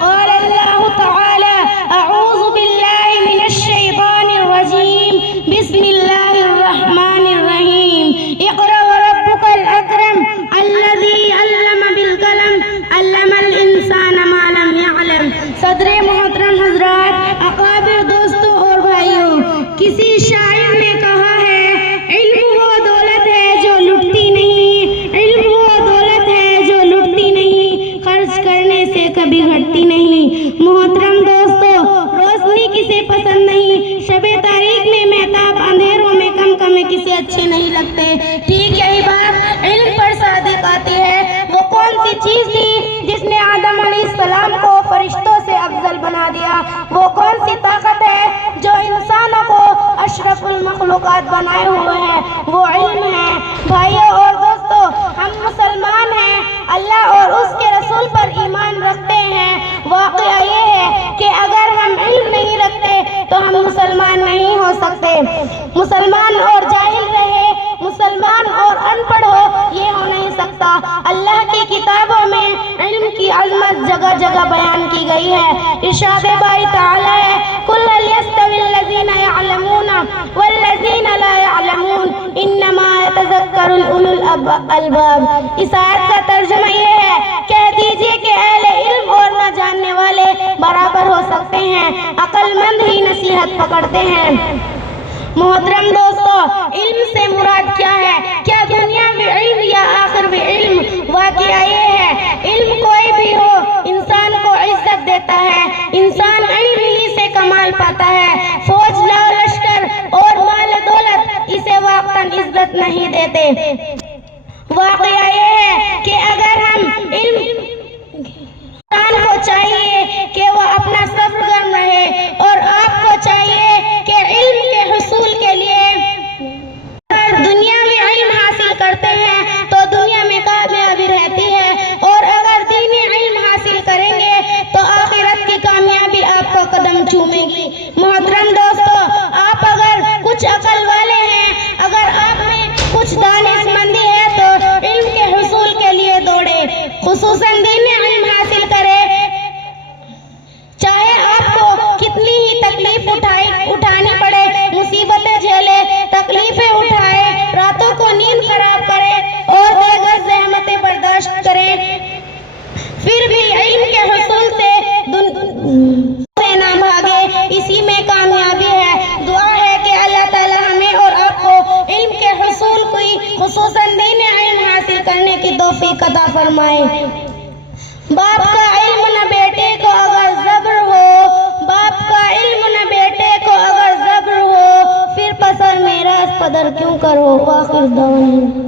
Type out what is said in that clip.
قال اللہ تعالی اعوذ باللہ من الشیطان الرجیم بسم اللہ الرحمن الرحیم اقرأ وربک الاکرم الذی علم بالقلم علم الانسان ما لم يعلم۔ صدر محترم حضرات، اکابر دوستوں اور بھائیوں، کسی شاعر نے کہا ہے علم وہ دولت ہے جو لٹتی نہیں، علم وہ دولت ہے جو لٹتی نہیں، خرچ کرنے سے کبھی گھٹتی نہیں۔ محترم دوستو، روشنی کسے پسند نہیں، شب تاریک میں مہتاب اندھیروں میں کم کسے اچھے نہیں لگتے۔ ٹھیک یہی بات علم پر صادق آتی ہے۔ وہ کون سی چیز تھی جس نے آدم علیہ السلام کو فرشتوں سے افضل بنا دیا؟ وہ کون سی طاقت ہے جو انسانوں کو اشرف المخلوقات بنائے ہوئے ہے؟ وہ علم ہے۔ بھائیوں اور دوستو، ہم مسلمان ہیں، اللہ اور اس کے رسول پر ایمان رکھتے ہیں۔ واقعہ یہ ہے کہ اگر ہم علم نہیں رکھتے تو ہم مسلمان نہیں ہو سکتے۔ مسلمان اور جاہل رہے، مسلمان اور ان پڑھ ہو، یہ ہو نہیں سکتا۔ اللہ کی کتابوں میں علم کی عظمت جگہ جگہ بیان کی گئی ہے۔ ارشاد باری تعالی ہے قُلْ هَلْ يَسْتَوِي الَّذِينَ يَعْلَمُونَ وَالَّذِينَ لَا يَعْلَمُونَ إِنَّمَا يَتَذَكَّرُ أُولُو الْأَلْبَابِ۔ اس آیت کا ترجمہ یہ ہے، کہہ دیجئے کہ اہل علم اور نہ جاننے والے برابر ہو سکتے ہیں، عقل مند ہی نصیحت پکڑتے ہیں۔ محترم دوستو، علم سے مراد کیا ہے؟ کیا دنیا میں علم یا آخر میں علم؟ واقعہ یہ ہے، علم کوئی بھی ہو انسان کو عزت دیتا ہے۔ انسان علم ہی سے کمال پاتا ہے۔ فوج، لاؤ لشکر اور مال دولت اسے وقتاً عزت نہیں دیتے۔ واقعہ یہ ہے کہ اگر ہم انسان کو چاہیے کہ وہ اپنا صبر گرم رہے، اور آپ کو چاہیے کہ علم کے حصول کے لیے دنیا میں علم حاصل کرتے ہیں تو دنیا میں کامیابی رہتی ہے، اور اگر دینی علم حاصل کریں گے تو آخرت کی کامیابی آپ کو قدم چومے گی۔ محترم دوستو، آپ اگر کچھ عقل والے ہیں، اگر آپ میں کچھ دانش مندی ہے تو علم کے حصول کے لیے دوڑے، خصوصاً دینی علم حاصل کرے۔ چاہے آپ کو کتنی ہی تکلیف اٹھانی پڑے، مصیبتیں جھیلے، تکلیفیں اٹھائے، راتوں کو نیند خراب کرے اور دیگر زحمتیں برداشت کرے، پھر بھی علم کے حصول سے نہ بھاگے، اسی میں کامیابی ہے۔ دعا ہے کہ اللہ تعالی ہمیں اور آپ کو علم کے حصول کی، خصوصاً دین علم حاصل کرنے کی توفیق عطا فرمائے۔ باپ کا علم نہ بیٹے کو اگر زبر ہو، باپ کا علم نہ بیٹے کو اگر زبر ہو، پھر پسر میراث پدر کیوں کرو؟ آخر دعوانا